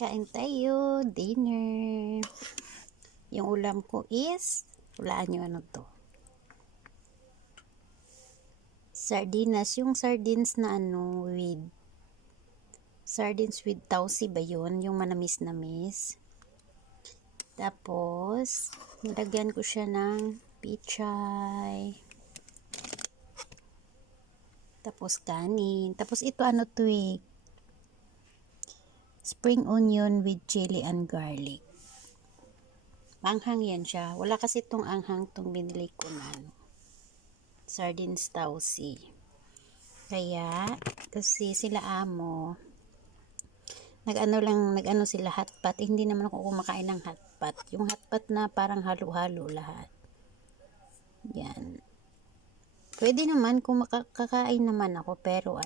Kain tayo, dinner. Yung ulam ko is, hulaan nyo ano to. Sardinas, yung sardines na sardines with tausi ba yun? Yung manamis-namis. Tapos, nilagyan ko siya ng pichay. Tapos kanin. Tapos ito ano to spring onion with chili and garlic. Anghang yan siya. Wala kasi itong anghang tong binili ko na sardines tausi. Kaya, kasi sila amo, nag-ano sila hotpot. Hindi naman ako kumakain ng hotpot. Yung hotpot na parang halo-halo lahat. Yan. Pwede naman kung makakain naman ako, pero